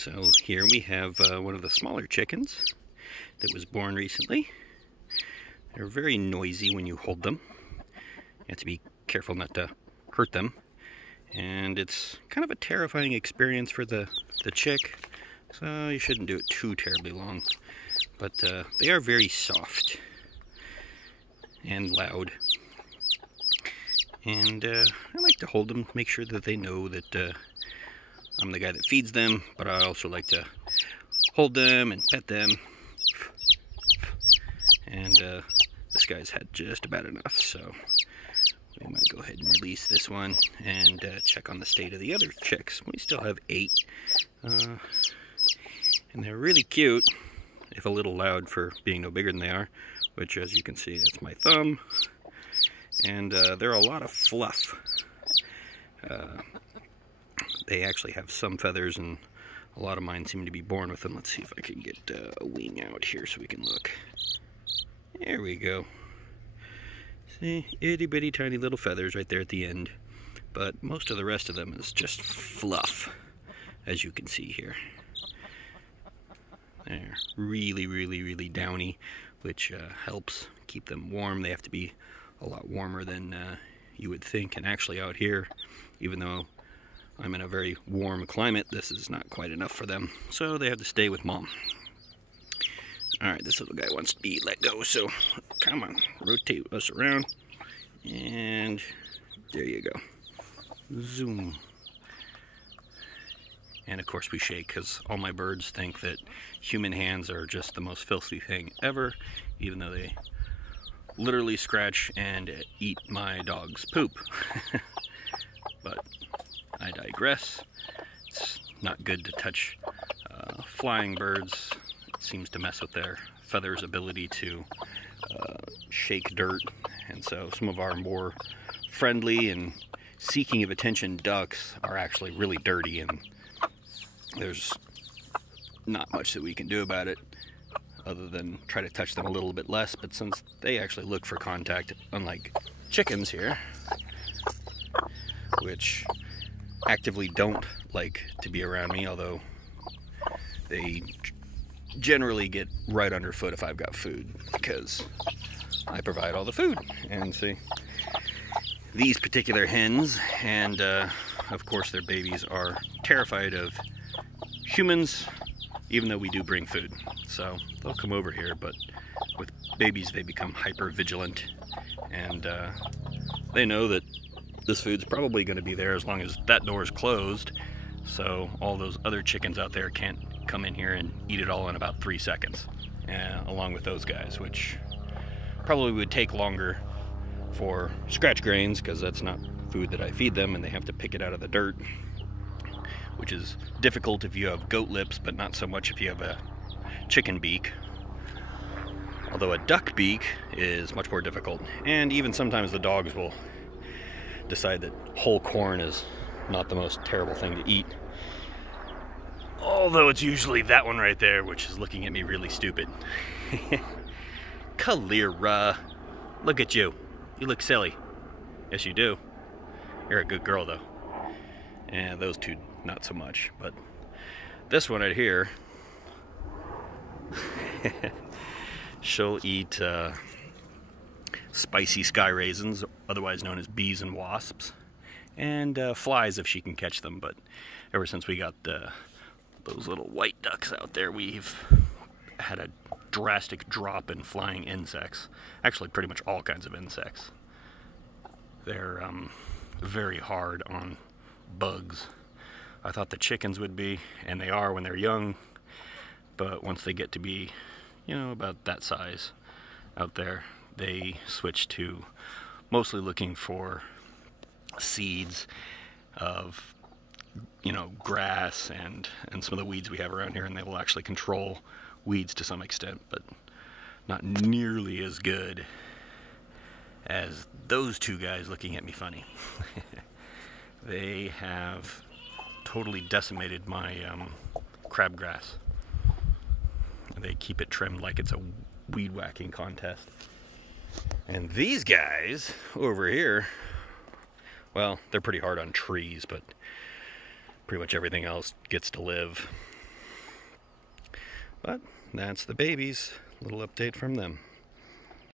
So here we have one of the smaller chickens that was born recently. They're very noisy when you hold them. You have to be careful not to hurt them. And it's kind of a terrifying experience for the chick, so you shouldn't do it too terribly long. But they are very soft and loud. And I like to hold them, make sure that they know that I'm the guy that feeds them, but I also like to hold them and pet them. And this guy's had just about enough, so we might go ahead and release this one and check on the state of the other chicks. We still have 8, and they're really cute, if a little loud for being no bigger than they are, which, as you can see, that's my thumb. And they're a lot of fluff. They actually have some feathers, and a lot of mine seem to be born with them. Let's see if I can get a wing out here so we can look. There we go. See, itty bitty tiny little feathers right there at the end. But most of the rest of them is just fluff, as you can see here. They're really, really, really downy, which helps keep them warm. They have to be a lot warmer than you would think. And actually out here, even though I'm in a very warm climate, this is not quite enough for them. So they have to stay with mom. Alright, this little guy wants to be let go, so come on, rotate us around. And there you go. Zoom. And of course we shake, because all my birds think that human hands are just the most filthy thing ever, even though they literally scratch and eat my dog's poop. But I digress. It's not good to touch flying birds. It seems to mess with their feathers' ability to shake dirt. And so some of our more friendly and seeking of attention ducks are actually really dirty, and there's not much that we can do about it other than try to touch them a little bit less. But since they actually look for contact, unlike chickens here, which actively don't like to be around me, although they generally get right underfoot if I've got food, because I provide all the food. And see, these particular hens and of course their babies are terrified of humans, even though we do bring food. So they'll come over here, but with babies they become hyper vigilant, and they know that this food's probably going to be there as long as that door is closed, so all those other chickens out there can't come in here and eat it all in about 3 seconds, along with those guys, which probably would take longer for scratch grains, because that's not food that I feed them, and they have to pick it out of the dirt, which is difficult if you have goat lips, but not so much if you have a chicken beak. Although a duck beak is much more difficult, and even sometimes the dogs will decide that whole corn is not the most terrible thing to eat. Although it's usually that one right there, which is looking at me really stupid. Kalira, look at you. You look silly. Yes, you do. You're a good girl, though. And those two, not so much. But this one right here, she'll eat spicy sky raisins, otherwise known as bees and wasps, and flies if she can catch them. But ever since we got those little white ducks out there, we've had a drastic drop in flying insects. Actually, pretty much all kinds of insects. They're very hard on bugs. I thought the chickens would be, and they are when they're young, but once they get to be, you know, about that size out there, they switch to mostly looking for seeds of, you know, grass and some of the weeds we have around here, and they will actually control weeds to some extent, but not nearly as good as those two guys looking at me funny. They have totally decimated my crabgrass. They keep it trimmed like it's a weed whacking contest. And these guys over here, well, they're pretty hard on trees, but pretty much everything else gets to live. But that's the babies. Little update from them.